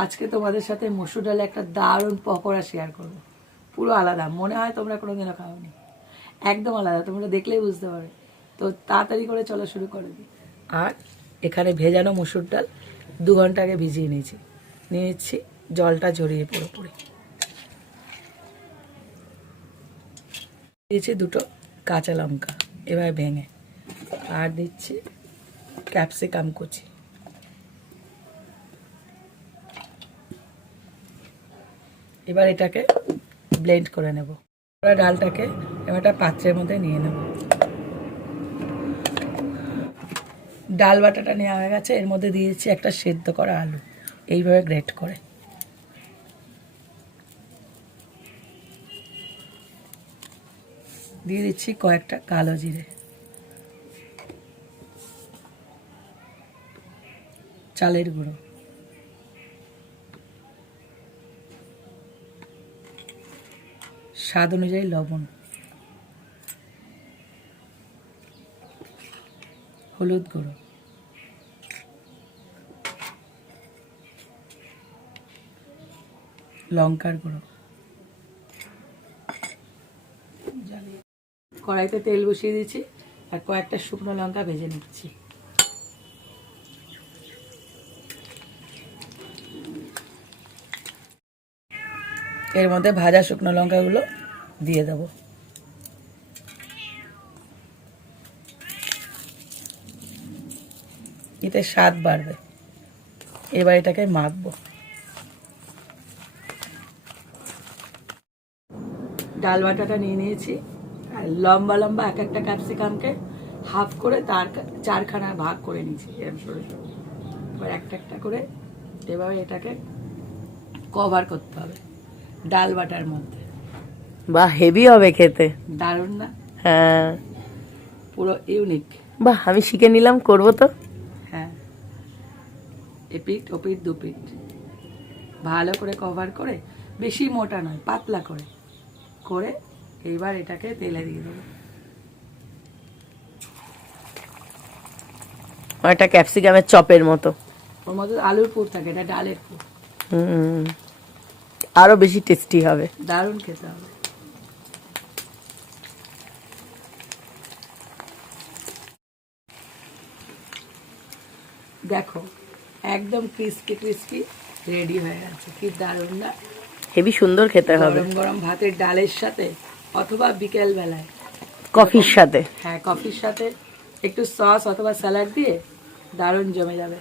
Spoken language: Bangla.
আজকে তোমাদের সাথে মসুর ডালে একটা দারুণ পকোড়া শেয়ার করবো, পুরো আলাদা। মনে হয় তোমরা কোনোদিনও খাওনি, একদম আলাদা, তোমরা দেখলেই বুঝতে পারবে। তো তাড়াতাড়ি করে চলো শুরু করে দিই। আর এখানে ভেজানো মসুর ডাল 2 ঘন্টা আগে ভিজিয়ে নিয়েছি জলটা ঝরিয়ে পুরোপুরি। দিয়েছি 2টো কাঁচা লঙ্কা এবার ভেঙে, আর দিচ্ছি ক্যাপসিকাম কুচি। এবার এটাকে ব্লেন্ড করে নেব। ডালটাকে এবার একটা পাত্রের মধ্যে নিয়ে নেব। ডাল বাটাটা নেওয়া হয়ে গেছে, এর মধ্যে দিয়েছি একটা সেদ্ধ করা আলু, এইভাবে গ্রেট করে। দিয়ে দিচ্ছি কয়েকটা কালো জিরে, চালের গুঁড়ো, স্বাদ অনুযায়ী লবণ, হলুদ গুঁড়ো, লঙ্কার গুঁড়ো। কড়াইতে তেল বসিয়ে দিচ্ছি আর কয়েকটা শুকনো লঙ্কা ভেজে নিচ্ছি। এর মধ্যে ভাজা শুকনো লঙ্কাগুলো দিয়ে দেব। এতে স্বাদ বাড়বে। এবার এটাকে মাখবো। ডাল বাটাটা নিয়ে নিয়েছি, আর লম্বা লম্বা এক একটা ক্যাপসিকামকে হাফ করে তার 4খানা ভাগ করে নিয়েছি এরকম সরু সরু। এবার একটা একটা করে এভাবে এটাকে কভার করতে হবে ডাল বাটার মধ্যে। বাহ, হেভি হবে খেতে। দারুণ না? হ্যাঁ, পুরো ইউনিক। বাহ, আমি শিখে নিলাম, করবো তো। হ্যাঁ, এপিট ওপিট দুপিট ভালো করে কভার করে, বেশি মোটা নয়, পাতলা করে করে এইবার এটাকে তেলে দিয়ে দেবো। একটা ক্যাপসিকামের চপের মতো। ওর মধ্যে আলুর পুর থাকে, এটা ডালের পুর। আরো বেশি টেস্টি হবে, দারুণ খেতে হবে। দেখো একদম ক্রিস্পি ক্রিস্পি রেডি হয়ে গেছে, কি দারুণ না? হেভি সুন্দর খেতে হবে গরম গরম ভাতের ডালের সাথে, অথবা বিকেল বেলায় কফির সাথে। হ্যাঁ, কফির সাথে একটু সস অথবা স্যালাড দিয়ে দারুণ জমে যাবে।